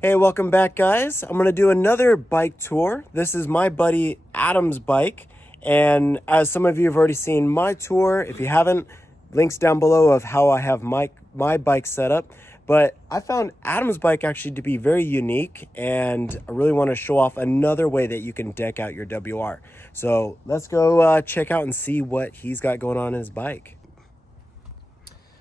Hey, welcome back, guys. I'm going to do another bike tour. This is my buddy Adam's bike. And as some of you have already seen my tour, if you haven't, links down below of how I have my bike set up. But I found Adam's bike actually to be very unique, and I really want to show off another way that you can deck out your WR. So let's go check out and see what he's got going on in his bike.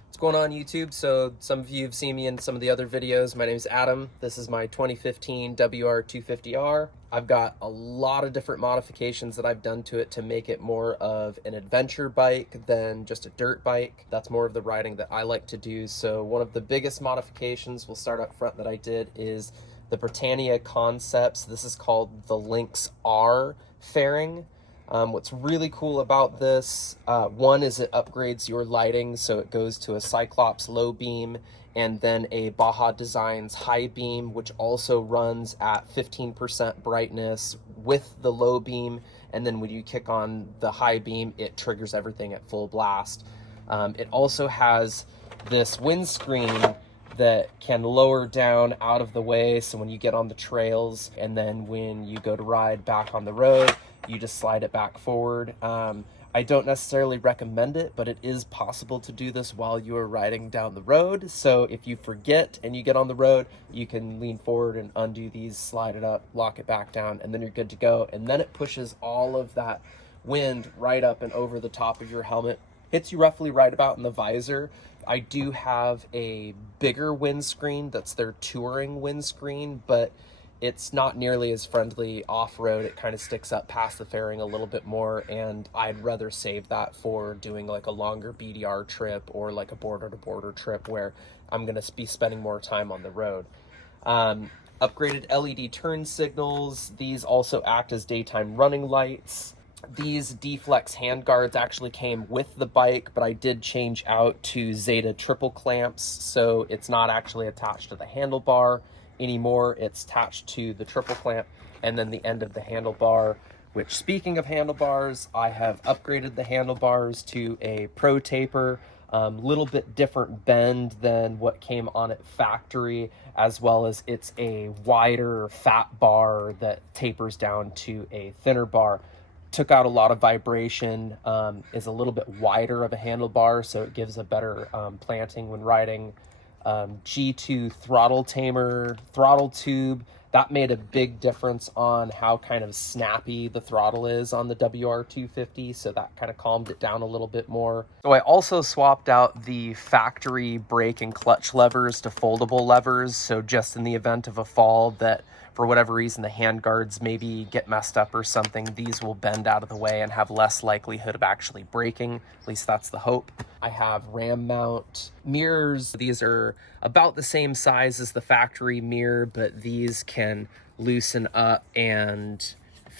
What's going on YouTube? So some of you have seen me in some of the other videos. My name is Adam. This is my 2015 WR250R. I've got a lot of different modifications that I've done to it to make it more of an adventure bike than just a dirt bike. That's more of the riding that I like to do. So one of the biggest modifications, we'll start up front, that I did is the Britannia Concepts. This is called the Lynx R fairing. What's really cool about this, one is it upgrades your lighting, so it goes to a Cyclops low beam and then a Baja Designs high beam, which also runs at 15% brightness with the low beam, and then when you kick on the high beam, it triggers everything at full blast. It also has this windscreen that can lower down out of the way, so when you get on the trails and then when you go to ride back on the road, you just slide it back forward. I don't necessarily recommend it, but it is possible to do this while you are riding down the road. So if you forget and you get on the road, you can lean forward and undo these, slide it up, lock it back down, and then you're good to go. And then it pushes all of that wind right up and over the top of your helmet. Hits you roughly right about in the visor. I do have a bigger windscreen that's their touring windscreen, but it's not nearly as friendly off-road. It kind of sticks up past the fairing a little bit more, and I'd rather save that for doing like a longer BDR trip or like a border-to-border trip where I'm going to be spending more time on the road. Upgraded LED turn signals. These also act as daytime running lights. These D-Flex handguards actually came with the bike, but I did change out to Zeta triple clamps, so it's not actually attached to the handlebar anymore. It's attached to the triple clamp and then the end of the handlebar, which, speaking of handlebars, I have upgraded the handlebars to a Pro Taper, little bit different bend than what came on it factory, as well as it's a wider fat bar that tapers down to a thinner bar. Took out a lot of vibration, is a little bit wider of a handlebar, so it gives a better planting when riding. G2 throttle Tamer throttle tube, that made a big difference on how kind of snappy the throttle is on the WR250, so that kind of calmed it down a little bit more. So I also swapped out the factory brake and clutch levers to foldable levers, so just in the event of a fall that for whatever reason the handguards maybe get messed up or something, these will bend out of the way and have less likelihood of actually breaking. At least that's the hope. I have ram mount mirrors. These are about the same size as the factory mirror, but these can loosen up and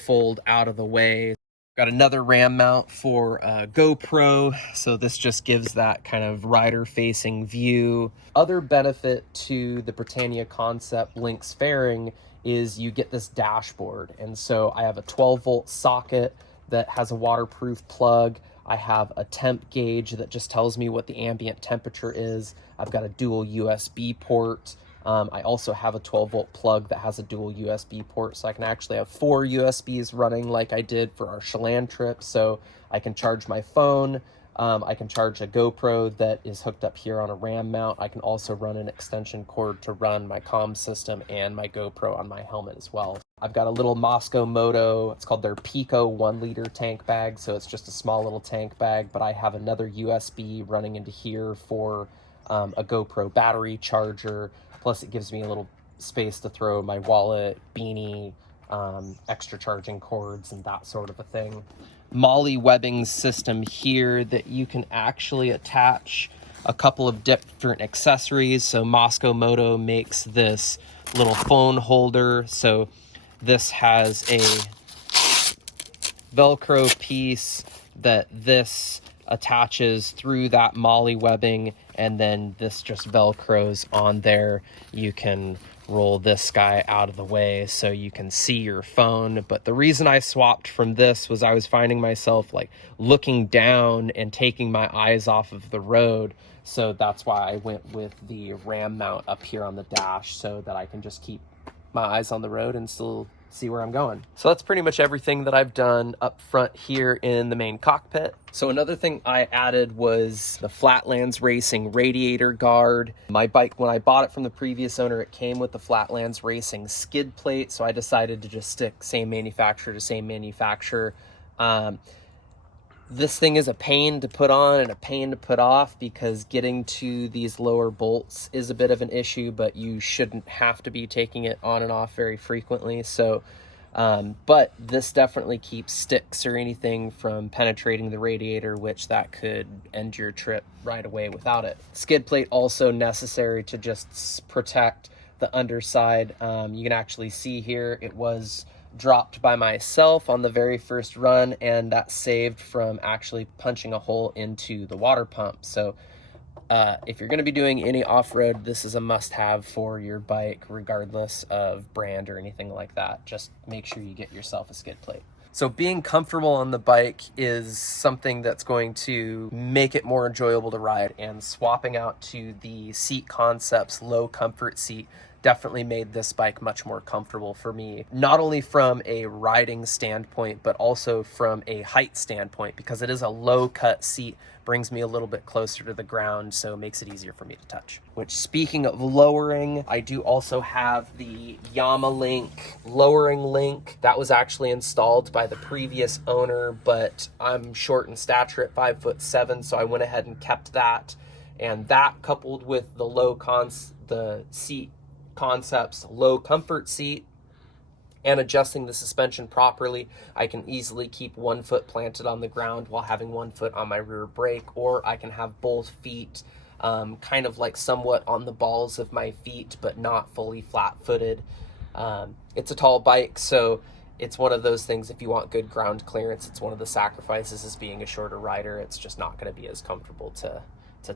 fold out of the way. Got another ram mount for GoPro, so this just gives that kind of rider-facing view. Other benefit to the Britannia Concept Lynx fairing is you get this dashboard, and so I have a 12-volt socket that has a waterproof plug. I have a temp gauge that just tells me what the ambient temperature is. I've got a dual USB port. I also have a 12-volt plug that has a dual USB port, so I can actually have 4 USBs running like I did for our Chelan trip. So I can charge my phone, I can charge a GoPro that is hooked up here on a RAM mount. I can also run an extension cord to run my comm system and my GoPro on my helmet as well. I've got a little Mosko Moto, it's called their Pico 1-liter tank bag, so it's just a small little tank bag, but I have another USB running into here for a GoPro battery charger. Plus it gives me a little space to throw my wallet, beanie, extra charging cords, and that sort of a thing. Molly webbing system here that you can actually attach a couple of different accessories. So Mosko Moto makes this little phone holder. So this has a Velcro piece that this attaches through that molly webbing, and then this just velcros on there. You can roll this guy out of the way so you can see your phone. But the reason I swapped from this was I was finding myself like looking down and taking my eyes off of the road. So that's why I went with the ram mount up here on the dash, so that I can just keep my eyes on the road and still see where I'm going. So that's pretty much everything that I've done up front here in the main cockpit. So another thing I added was the Flatlands Racing radiator guard. My bike, when I bought it from the previous owner, it came with the Flatlands Racing skid plate, so I decided to just stick same manufacturer to same manufacturer. This thing is a pain to put on and a pain to put off, because getting to these lower bolts is a bit of an issue, but you shouldn't have to be taking it on and off very frequently. So, but this definitely keeps sticks or anything from penetrating the radiator, which that could end your trip right away without it. Skid plate also necessary to just protect the underside. You can actually see here it was dropped by myself on the very first run, and that saved from actually punching a hole into the water pump. So if you're going to be doing any off-road, this is a must-have for your bike, regardless of brand or anything like that. Just make sure you get yourself a skid plate. So being comfortable on the bike is something that's going to make it more enjoyable to ride, and swapping out to the Seat Concepts low comfort seat definitely made this bike much more comfortable for me, not only from a riding standpoint, but also from a height standpoint, because it is a low cut seat, brings me a little bit closer to the ground, so it makes it easier for me to touch. Which, speaking of lowering, I do also have the Yamaha lowering link. That was actually installed by the previous owner, but I'm short in stature at 5'7", so I went ahead and kept that. And that, coupled with the Seat Concepts low comfort seat, and adjusting the suspension properly, I can easily keep one foot planted on the ground while having one foot on my rear brake, or I can have both feet kind of like somewhat on the balls of my feet, but not fully flat-footed. It's a tall bike, so it's one of those things, if you want good ground clearance, it's one of the sacrifices as being a shorter rider. It's just not going to be as comfortable to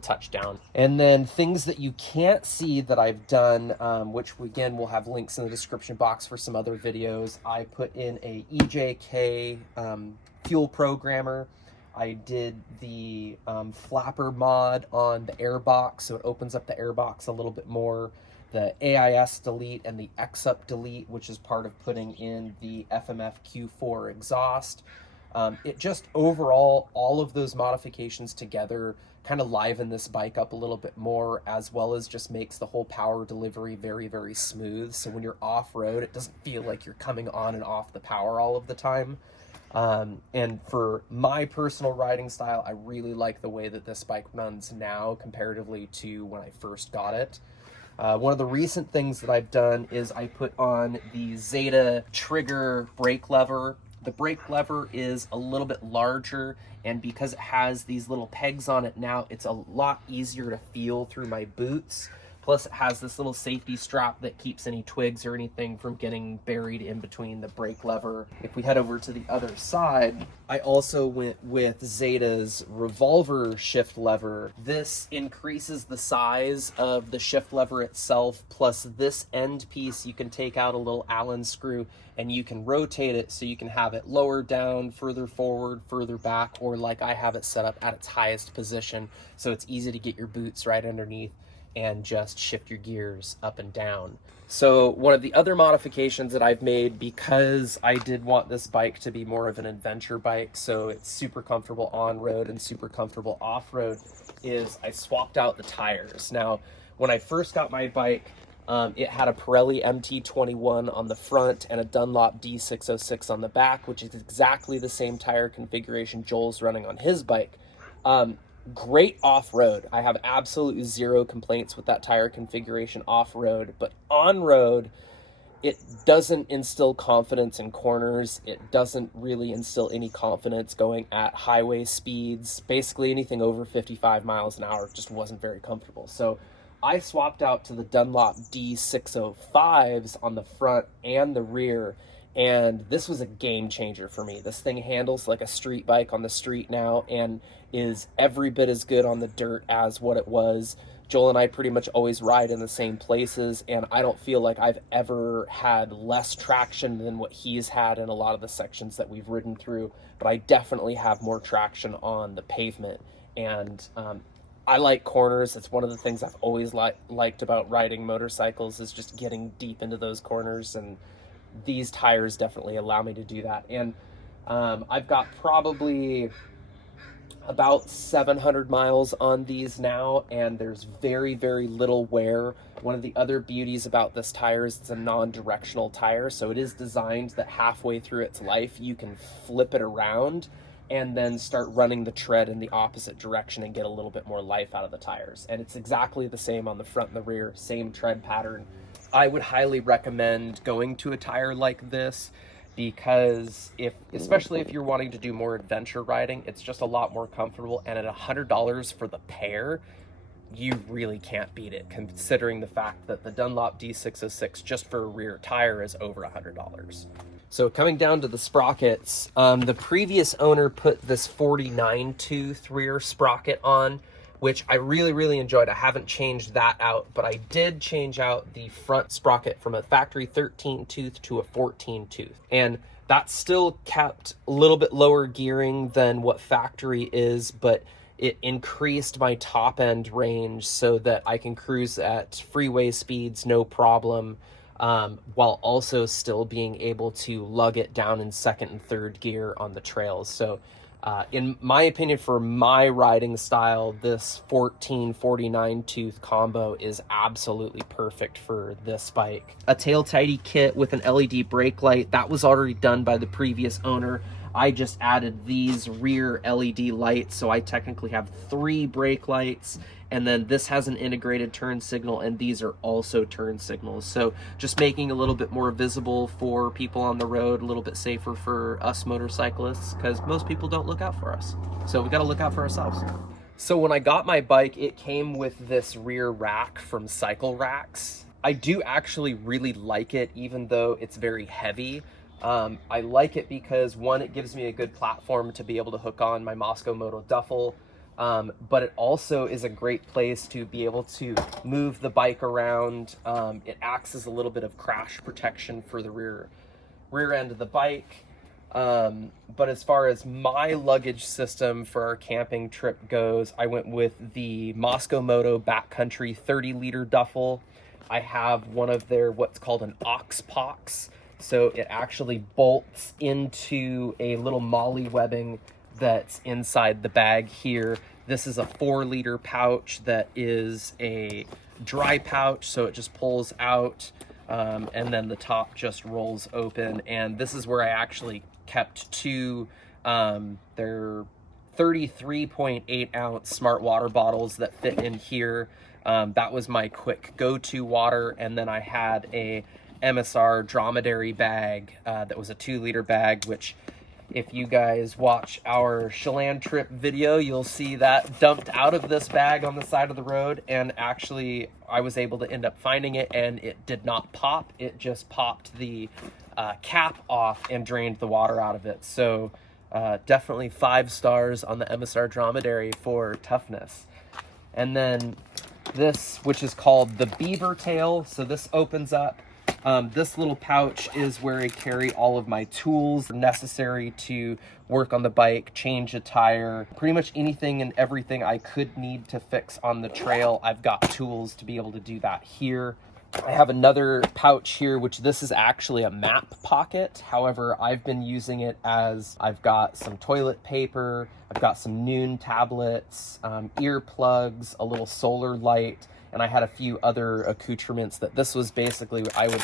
touch down. And then things that you can't see that I've done, which again will have links in the description box for some other videos. I put in a EJK fuel programmer. I did the flapper mod on the airbox, so it opens up the airbox a little bit more. The AIS delete and the X-up delete, which is part of putting in the FMF Q4 exhaust. It just overall, all of those modifications together kind of liven this bike up a little bit more, as well as just makes the whole power delivery very, very smooth. So when you're off-road, it doesn't feel like you're coming on and off the power all of the time. And for my personal riding style, I really like the way that this bike runs now comparatively to when I first got it. One of the recent things that I've done is I put on the Zeta trigger brake lever. The brake lever is a little bit larger, and because it has these little pegs on it now, it's a lot easier to feel through my boots. Plus it has this little safety strap that keeps any twigs or anything from getting buried in between the brake lever. If we head over to the other side, I also went with Zeta's Revolver shift lever. This increases the size of the shift lever itself, plus this end piece, you can take out a little Allen screw and you can rotate it so you can have it lower down, further forward, further back, or like I have it set up at its highest position, so it's easy to get your boots right underneath and just shift your gears up and down. So one of the other modifications that I've made, because I did want this bike to be more of an adventure bike, so it's super comfortable on-road and super comfortable off-road, is I swapped out the tires. Now, when I first got my bike, it had a Pirelli MT21 on the front and a Dunlop D606 on the back, which is exactly the same tire configuration Joel's running on his bike. Great off-road. I have absolutely zero complaints with that tire configuration off-road, but on-road, it doesn't instill confidence in corners. It doesn't really instill any confidence going at highway speeds. Basically anything over 55 miles an hour just wasn't very comfortable. So I swapped out to the Dunlop D605s on the front and the rear, and this was a game changer for me. This thing handles like a street bike on the street now and is every bit as good on the dirt as what it was Joel and I pretty much always ride in the same places, and I don't feel like I've ever had less traction than what he's had in a lot of the sections that we've ridden through, but I definitely have more traction on the pavement. And I like corners. It's one of the things I've always liked about riding motorcycles, is just getting deep into those corners, and these tires definitely allow me to do that. And I've got probably about 700 miles on these now, and there's very, very little wear. One of the other beauties about this tire is it's a non-directional tire, so it is designed that halfway through its life you can flip it around and then start running the tread in the opposite direction and get a little bit more life out of the tires. And it's exactly the same on the front and the rear, same tread pattern. I would highly recommend going to a tire like this, because especially if you're wanting to do more adventure riding, it's just a lot more comfortable. And at $100 for the pair, you really can't beat it, considering the fact that the Dunlop D606 just for a rear tire is over $100. So coming down to the sprockets, the previous owner put this 49 tooth rear sprocket on, which I really, really enjoyed. I haven't changed that out, but I did change out the front sprocket from a factory 13 tooth to a 14 tooth. And that still kept a little bit lower gearing than what factory is, but it increased my top end range so that I can cruise at freeway speeds, no problem, while also still being able to lug it down in second and third gear on the trails. So in my opinion, for my riding style, this 14-49 tooth combo is absolutely perfect for this bike. A tail tidy kit with an LED brake light, that was already done by the previous owner. I just added these rear LED lights, so I technically have 3 brake lights, and then this has an integrated turn signal, and these are also turn signals. So just making it a little bit more visible for people on the road, a little bit safer for us motorcyclists, because most people don't look out for us. So we got to look out for ourselves. So when I got my bike, it came with this rear rack from CycleRacks. I do actually really like it, even though it's very heavy. I like it because, one, it gives me a good platform to be able to hook on my Mosko Moto Duffel, but it also is a great place to be able to move the bike around. It acts as a little bit of crash protection for the rear end of the bike. But as far as my luggage system for our camping trip goes, I went with the Mosko Moto Backcountry 30-liter duffel. I have one of their what's called an ox pox. So it actually bolts into a little molly webbing that's inside the bag here. This is a 4-liter pouch that is a dry pouch, so it just pulls out, and then the top just rolls open. And this is where I actually kept 2, they're 33.8 ounce smart water bottles that fit in here. That was my quick go-to water. And then I had a MSR Dromedary bag that was a 2-liter bag, which if you guys watch our Chelan trip video, you'll see that dumped out of this bag on the side of the road. And actually I was able to end up finding it, and it did not pop. It just popped the cap off and drained the water out of it. So definitely 5 stars on the MSR Dromedary for toughness. And then this, which is called the beaver tail. So this opens up. This little pouch is where I carry all of my tools necessary to work on the bike, change a tire, pretty much anything and everything I could need to fix on the trail. I've got tools to be able to do that here. I have another pouch here, which this is actually a map pocket. However, I've been using it as I've got some toilet paper, I've got some Noon tablets, earplugs, a little solar light, and I had a few other accoutrements that this was basically, I would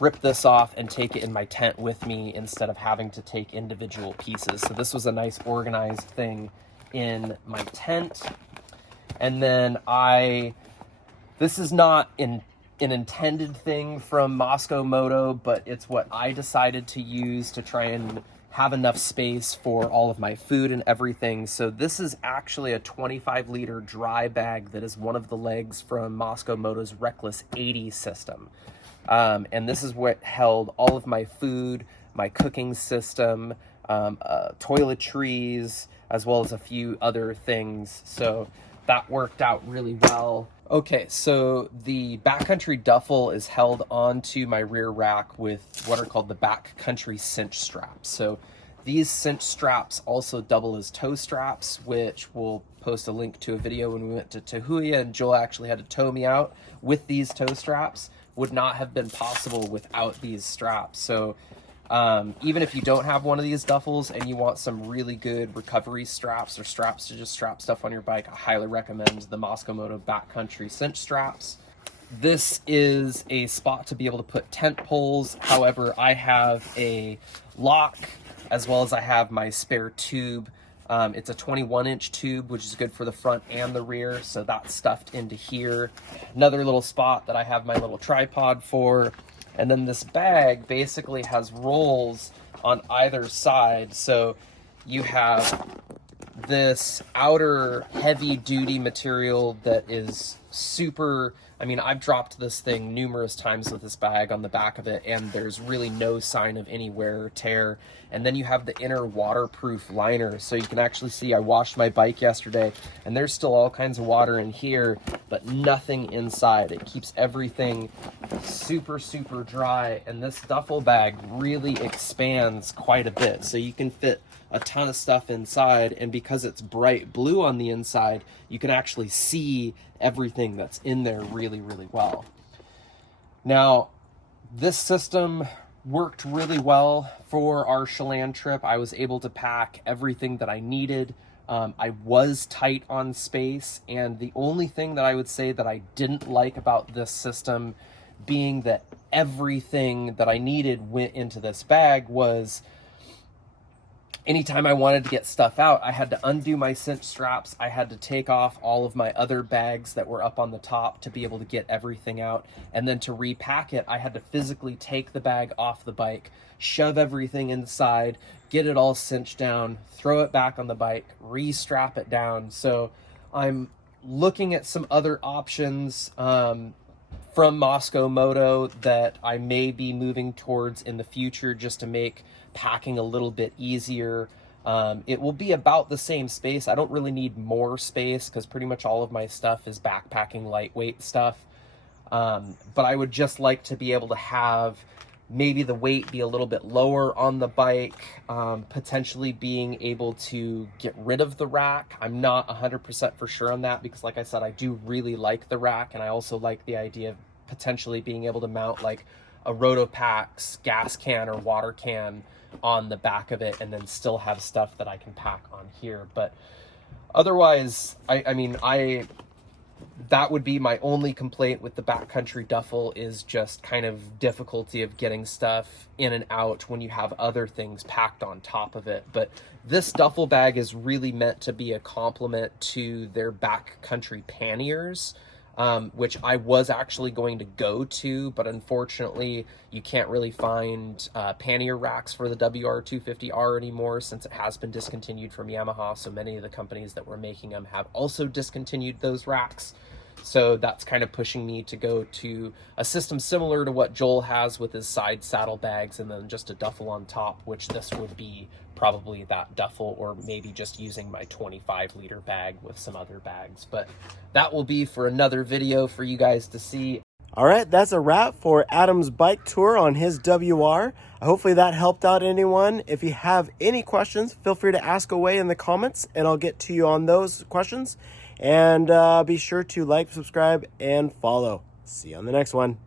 rip this off and take it in my tent with me instead of having to take individual pieces. So this was a nice organized thing in my tent. And then this is not an intended thing from Mosko Moto, but it's what I decided to use to try and have enough space for all of my food and everything. So this is actually a 25-liter dry bag that is one of the legs from Mosko Moto's Reckless 80 system. And this is what held all of my food, my cooking system, toiletries, as well as a few other things. So that worked out really well. Okay, so the Backcountry Duffel is held onto my rear rack with what are called the Backcountry cinch straps. So these cinch straps also double as tow straps, which we'll post a link to a video when we went to Tahuya and Joel actually had to tow me out with these tow straps. Would not have been possible without these straps. So even if you don't have one of these duffels and you want some really good recovery straps or straps to just strap stuff on your bike, I highly recommend the Mosko Backcountry cinch straps. This is a spot to be able to put tent poles. However, I have a lock as well as I have my spare tube. It's a 21-inch tube, which is good for the front and the rear, so that's stuffed into here. Another little spot that I have my little tripod for. And then this bag basically has rolls on either side. So you have this outer heavy duty material that is super, I mean, I've dropped this thing numerous times with this bag on the back of it, and there's really no sign of any wear or tear. And then you have the inner waterproof liner. So you can actually see I washed my bike yesterday and there's still all kinds of water in here, but nothing inside. It keeps everything super, super dry. And this duffel bag really expands quite a bit. So you can fit a ton of stuff inside, and because it's bright blue on the inside, you can actually see everything that's in there really, really well. Now, this system worked really well for our Chelan trip. I was able to pack everything that I needed. I was tight on space, and the only thing that I would say that I didn't like about this system being that everything that I needed went into this bag was anytime I wanted to get stuff out, I had to undo my cinch straps. I had to take off all of my other bags that were up on the top to be able to get everything out. And then to repack it, I had to physically take the bag off the bike, shove everything inside, get it all cinched down, throw it back on the bike, re-strap it down. So I'm looking at some other options from Mosko Moto that I may be moving towards in the future just to make packing a little bit easier. It will be about the same space. I don't really need more space because pretty much all of my stuff is backpacking lightweight stuff. But I would just like to be able to have maybe the weight be a little bit lower on the bike, potentially being able to get rid of the rack. I'm not 100% for sure on that because, like I said, I do really like the rack, and I also like the idea of potentially being able to mount like a Rotopax gas can or water can on the back of it and then still have stuff that I can pack on here. But otherwise, I mean, that would be my only complaint with the Backcountry Duffel, is just kind of difficulty of getting stuff in and out when you have other things packed on top of it. But this duffel bag is really meant to be a complement to their Backcountry panniers, which I was actually going to go to, but unfortunately you can't really find pannier racks for the WR250R anymore since it has been discontinued from Yamaha. So many of the companies that were making them have also discontinued those racks. So that's kind of pushing me to go to a system similar to what Joel has with his side saddlebags and then just a duffel on top, which this would be probably that duffel, or maybe just using my 25-liter bag with some other bags. But that will be for another video for you guys to see. All right, that's a wrap for Adam's bike tour on his WR. Hopefully that helped out anyone. If you have any questions, feel free to ask away in the comments and I'll get to you on those questions. And be sure to like, subscribe, and follow. See you on the next one.